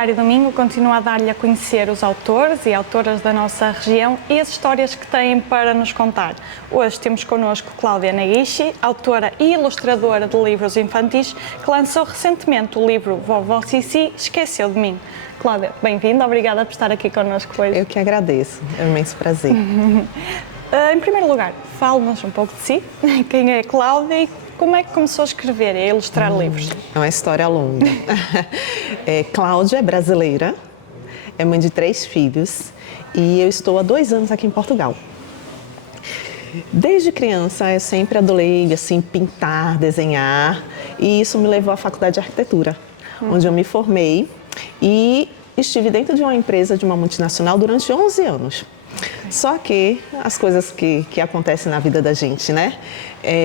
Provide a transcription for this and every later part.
Diário Domingo continua a dar-lhe a conhecer os autores e autoras da nossa região e as histórias que têm para nos contar. Hoje temos connosco Cláudia Neguichi, autora e ilustradora de livros infantis, que lançou recentemente o livro Vovó Cici Esqueceu de Mim. Cláudia, bem-vinda, obrigada por estar aqui connosco hoje. Eu que agradeço, é um imenso prazer. Em primeiro lugar, fale-nos um pouco de si, quem é Cláudia e como é que começou a escrever e a ilustrar livros? É uma história longa. Cláudia é brasileira, é mãe de 3 filhos e eu estou há 2 anos aqui em Portugal. Desde criança eu sempre adorei assim, pintar, desenhar e isso me levou à faculdade de arquitetura, onde eu me formei e estive dentro de uma empresa, de uma multinacional durante 11 anos. Só que as coisas que acontecem na vida da gente, né?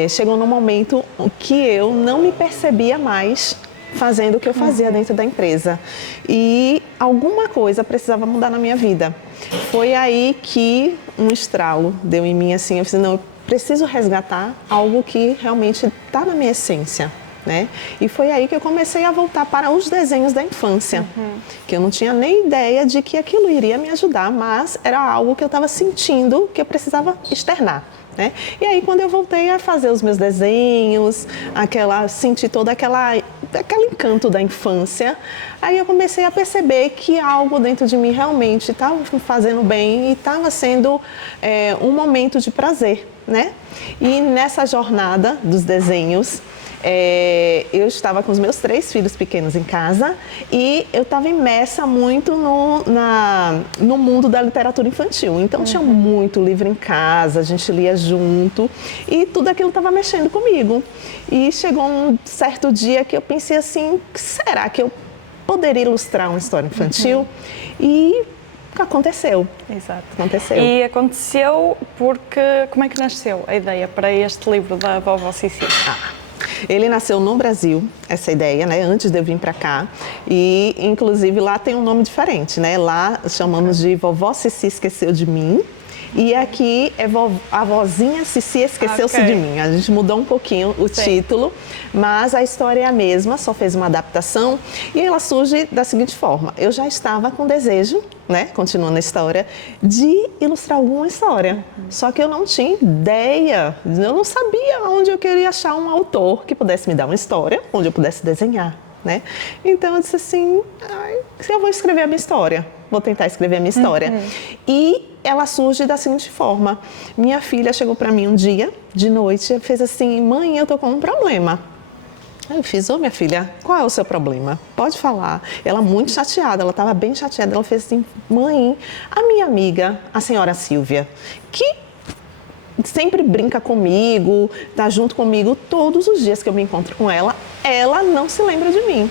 Chegou num momento que eu não me percebia mais fazendo o que eu fazia dentro da empresa. E alguma coisa precisava mudar na minha vida. Foi aí que um estralo deu em mim assim, eu disse, não, eu preciso resgatar algo que realmente está na minha essência. Né? E foi aí que eu comecei a voltar para os desenhos da infância, que eu não tinha nem ideia de que aquilo iria me ajudar, mas era algo que eu estava sentindo que eu precisava externar. Né? E aí quando eu voltei a fazer os meus desenhos, senti todo aquele encanto da infância, aí eu comecei a perceber que algo dentro de mim realmente estava fazendo bem e estava sendo um momento de prazer. Né? E nessa jornada dos desenhos, eu estava com os meus 3 filhos pequenos em casa e eu estava imersa muito no mundo da literatura infantil. Então tinha muito livro em casa, a gente lia junto e tudo aquilo estava mexendo comigo. E chegou um certo dia que eu pensei assim, será que eu poderia ilustrar uma história infantil? E aconteceu. Exato. Aconteceu. E aconteceu porque, como é que nasceu a ideia para este livro da Vovó Cici? Ele nasceu no Brasil, essa ideia, né, antes de eu vir para cá, e inclusive lá tem um nome diferente, né, lá chamamos de Vovó Cici Esqueceu de Mim, e aqui é a vozinha Cici Esqueceu-se de Mim. A gente mudou um pouquinho o título, mas a história é a mesma, só fez uma adaptação e ela surge da seguinte forma. Eu já estava com desejo, né, continuando a história, de ilustrar alguma história. Só que eu não tinha ideia, eu não sabia onde eu queria achar um autor que pudesse me dar uma história, onde eu pudesse desenhar. Né? Então eu disse assim, eu vou escrever a minha história, vou tentar escrever a minha história. E ela surge da seguinte forma, minha filha chegou para mim um dia, de noite, e fez assim, mãe, eu tô com um problema. Aí eu fiz, minha filha, qual é o seu problema? Pode falar. Ela muito chateada, ela estava bem chateada, ela fez assim, mãe, a minha amiga, a senhora Silvia, que sempre brinca comigo, tá junto comigo todos os dias que eu me encontro com ela, ela não se lembra de mim.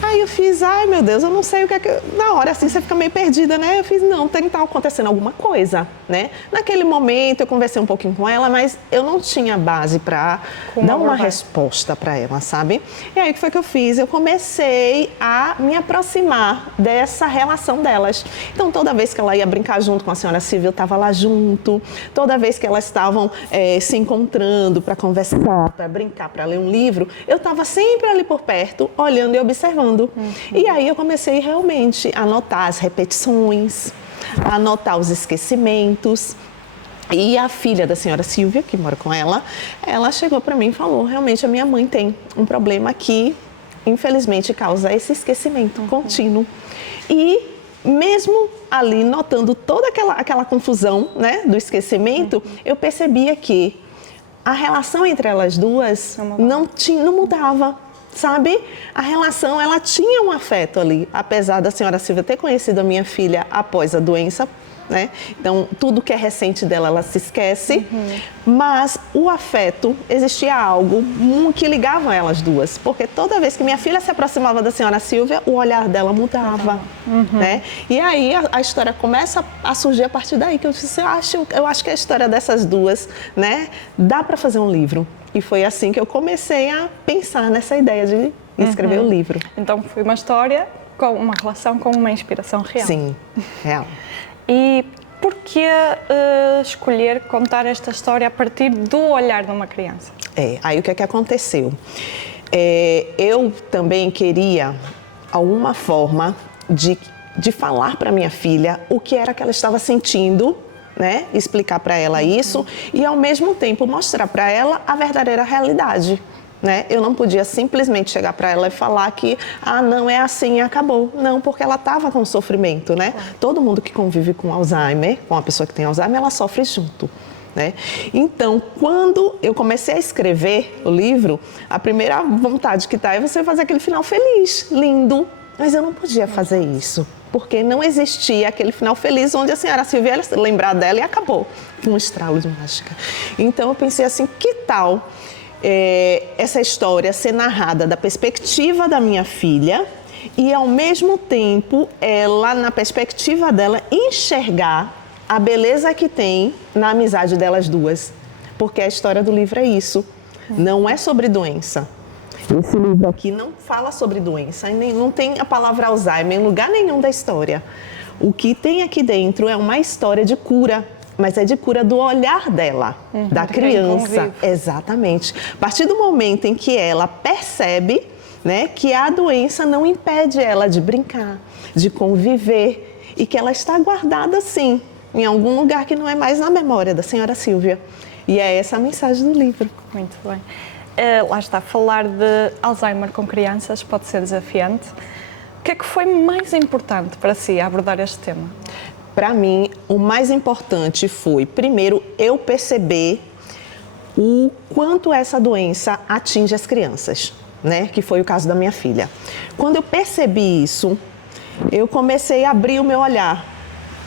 Aí eu fiz, ai meu Deus, eu não sei o que é que... Na hora assim você fica meio perdida, né? Eu fiz, não, tem que estar acontecendo alguma coisa, né? Naquele momento eu conversei um pouquinho com ela, mas eu não tinha base para dar uma resposta para ela, sabe? E aí o que foi que eu fiz? Eu comecei a me aproximar dessa relação delas. Então toda vez que ela ia brincar junto com a senhora Silvia, eu estava lá junto. Toda vez que elas estavam se encontrando para conversar, para brincar, para ler um livro, eu estava sempre ali por perto, olhando e observando. E aí eu comecei realmente a anotar as repetições, a anotar os esquecimentos. E a filha da senhora Silvia, que mora com ela chegou para mim e falou, realmente a minha mãe tem um problema que infelizmente causa esse esquecimento contínuo. E mesmo ali notando toda aquela confusão, né, do esquecimento, eu percebia que a relação entre elas duas não mudava. Sabe? A relação, ela tinha um afeto ali, apesar da senhora Silvia ter conhecido a minha filha após a doença, né? Então, tudo que é recente dela, ela se esquece, mas o afeto, existia algo que ligava elas duas, porque toda vez que minha filha se aproximava da senhora Silvia, o olhar dela mudava, né? E aí a história começa a surgir a partir daí, que eu disse, eu acho que a história dessas duas, né, dá para fazer um livro. E foi assim que eu comecei a pensar nessa ideia de escrever o livro. Então foi uma história com uma relação com uma inspiração real. Sim, real. E por que escolher contar esta história a partir do olhar de uma criança? Aí o que é que aconteceu? Eu também queria alguma forma de falar para minha filha o que era que ela estava sentindo, né? Explicar para ela isso e, ao mesmo tempo, mostrar para ela a verdadeira realidade. Né? Eu não podia simplesmente chegar para ela e falar que não é assim e acabou. Não, porque ela estava com sofrimento, né? Todo mundo que convive com Alzheimer, com a pessoa que tem Alzheimer, ela sofre junto. Né? Então, quando eu comecei a escrever o livro, a primeira vontade que está é você fazer aquele final feliz, lindo. Mas eu não podia fazer isso, porque não existia aquele final feliz onde a senhora Silvia ia lembrar dela e acabou. Um estralo de mágica. Então, eu pensei assim, que tal essa história ser narrada da perspectiva da minha filha e, ao mesmo tempo, ela, na perspectiva dela, enxergar a beleza que tem na amizade delas duas. Porque a história do livro é isso, não é sobre doença. Esse livro aqui não fala sobre doença, não tem a palavra Alzheimer em lugar nenhum da história. O que tem aqui dentro é uma história de cura, mas é de cura do olhar dela, da criança. Exatamente. A partir do momento em que ela percebe, né, que a doença não impede ela de brincar, de conviver e que ela está guardada, sim, em algum lugar que não é mais na memória da senhora Silvia. E é essa a mensagem do livro. Muito bem. Lá está, falar de Alzheimer com crianças pode ser desafiante. O que é que foi mais importante para si abordar este tema? Para mim, o mais importante foi, primeiro, eu perceber o quanto essa doença atinge as crianças, né? Que foi o caso da minha filha. Quando eu percebi isso, eu comecei a abrir o meu olhar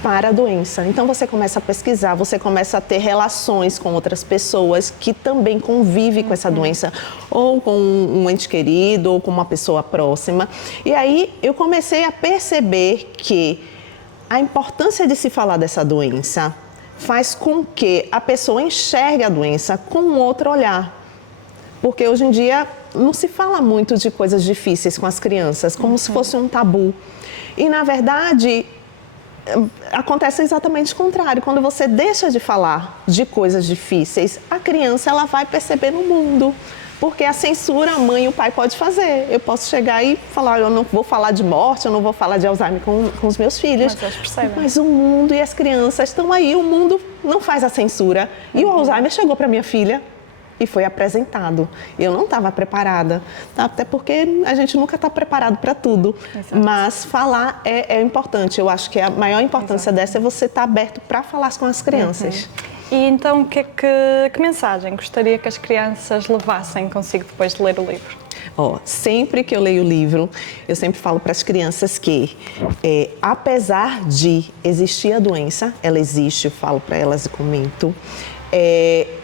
para a doença. Então, você começa a pesquisar, você começa a ter relações com outras pessoas que também convivem com essa doença, ou com um ente querido, ou com uma pessoa próxima. E aí, eu comecei a perceber que a importância de se falar dessa doença faz com que a pessoa enxergue a doença com um outro olhar. Porque hoje em dia não se fala muito de coisas difíceis com as crianças, como se fosse um tabu. E, na verdade, acontece exatamente o contrário. Quando você deixa de falar de coisas difíceis, a criança ela vai perceber no mundo. Porque a censura a mãe e o pai pode fazer. Eu posso chegar e falar, eu não vou falar de morte, eu não vou falar de Alzheimer com os meus filhos. Mas eles percebem. Mas o mundo e as crianças estão aí, o mundo não faz a censura. E o Alzheimer chegou para minha filha e foi apresentado. Eu não estava preparada, até porque a gente nunca está preparado para tudo. Exato. Mas falar é importante. Eu acho que a maior importância dessa é você estar aberto para falar com as crianças. E então, que mensagem gostaria que as crianças levassem consigo depois de ler o livro? Sempre que eu leio o livro, eu sempre falo para as crianças que, apesar de existir a doença, ela existe, eu falo para elas e comento,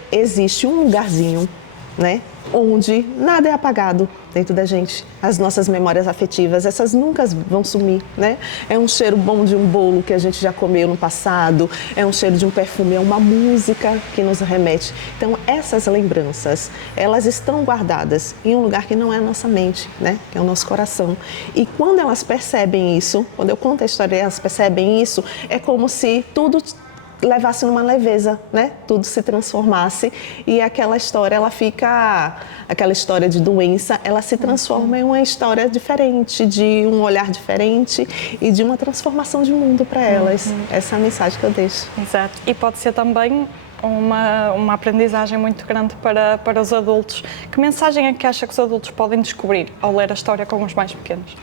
existe um lugarzinho, né, onde nada é apagado dentro da gente. As nossas memórias afetivas, essas nunca vão sumir, né? É um cheiro bom de um bolo que a gente já comeu no passado, é um cheiro de um perfume, é uma música que nos remete. Então, essas lembranças, elas estão guardadas em um lugar que não é a nossa mente, né? Que é o nosso coração. E quando elas percebem isso, quando eu conto a história e elas percebem isso, é como se tudo levasse numa leveza, né? Tudo se transformasse e aquela história, ela fica, aquela história de doença, ela se transforma em uma história diferente, de um olhar diferente e de uma transformação de mundo para elas. Essa é a mensagem que eu deixo. Exato. E pode ser também uma aprendizagem muito grande para os adultos. Que mensagem é que acha que os adultos podem descobrir ao ler a história com os mais pequenos?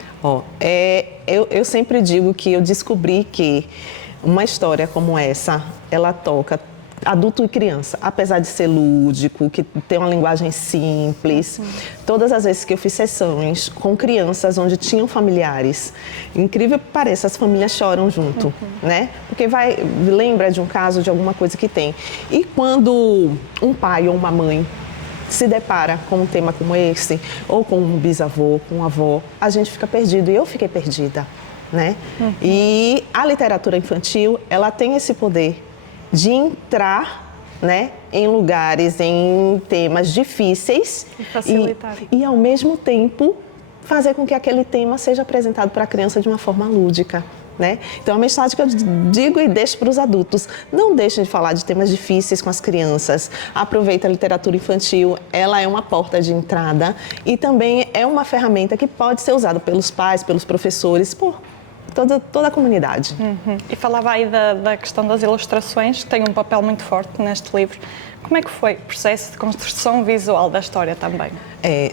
Eu sempre digo que eu descobri que uma história como essa, ela toca adulto e criança, apesar de ser lúdico, que tem uma linguagem simples. Todas as vezes que eu fiz sessões com crianças onde tinham familiares, incrível que pareça, as famílias choram junto, né? Porque lembra de um caso, de alguma coisa que tem. E quando um pai ou uma mãe se depara com um tema como esse, ou com um bisavô, com uma avó, a gente fica perdido, e eu fiquei perdida. Né? E a literatura infantil, ela tem esse poder de entrar, né, em lugares, em temas difíceis e ao mesmo tempo fazer com que aquele tema seja apresentado para a criança de uma forma lúdica, né? Então, a mensagem que eu digo e deixo para os adultos: não deixem de falar de temas difíceis com as crianças. Aproveita a literatura infantil, ela é uma porta de entrada e também é uma ferramenta que pode ser usada pelos pais, pelos professores, por toda a comunidade. E falava aí da questão das ilustrações, que tem um papel muito forte neste livro. Como é que foi o processo de construção visual da história também?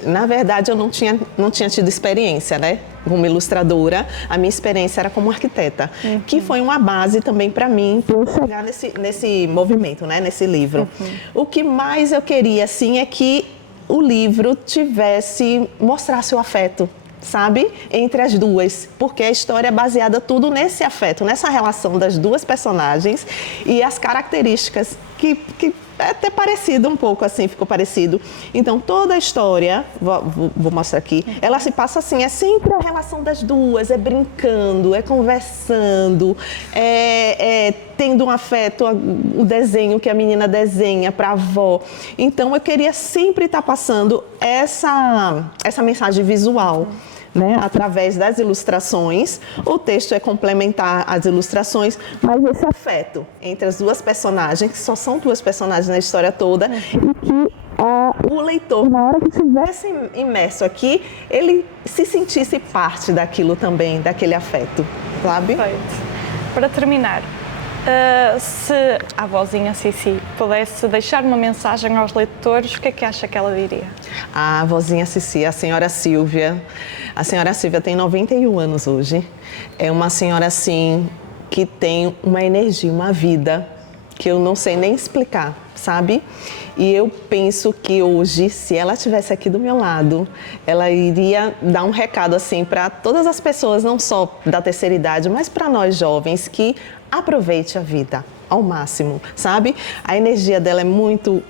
Na verdade, eu não tinha tido experiência, né? Como ilustradora, a minha experiência era como arquiteta, que foi uma base também para mim para eu chegar nesse movimento, né? Nesse livro. O que mais eu queria, assim, é que o livro mostrasse o afeto, sabe? Entre as duas, porque a história é baseada tudo nesse afeto, nessa relação das duas personagens e as características que é até parecido um pouco, assim, ficou parecido. Então, toda a história, vou mostrar aqui, ela se passa assim, é sempre a relação das duas, é brincando, é conversando, é tendo um afeto, o desenho que a menina desenha para a avó. Então, eu queria sempre estar passando essa mensagem visual, né, através das ilustrações. O texto é complementar às ilustrações, mas esse afeto entre as duas personagens, que só são duas personagens na história toda, e que o leitor, na hora que estivesse imerso aqui, ele se sentisse parte daquilo também, daquele afeto, sabe? Perfeito. Para terminar, se a avózinha Cici pudesse deixar uma mensagem aos leitores, o que é que acha que ela diria? A avózinha Cici, a senhora Silvia. A senhora Silvia tem 91 anos hoje. É uma senhora, assim, que tem uma energia, uma vida que eu não sei nem explicar, sabe? E eu penso que hoje, se ela estivesse aqui do meu lado, ela iria dar um recado, assim, para todas as pessoas, não só da terceira idade, mas para nós jovens, que aproveite a vida ao máximo, sabe? A energia dela é muito,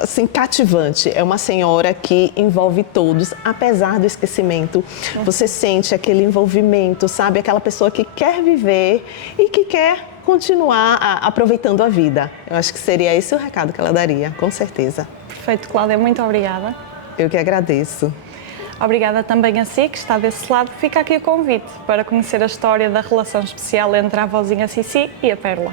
assim, cativante. É uma senhora que envolve todos, apesar do esquecimento. Você sente aquele envolvimento, sabe? Aquela pessoa que quer viver e que quer continuar aproveitando a vida. Eu acho que seria esse o recado que ela daria, com certeza. Perfeito, Cláudia, muito obrigada. Eu que agradeço. Obrigada também a si, que está desse lado. Fica aqui o convite para conhecer a história da relação especial entre a avózinha Cici e a Pérola.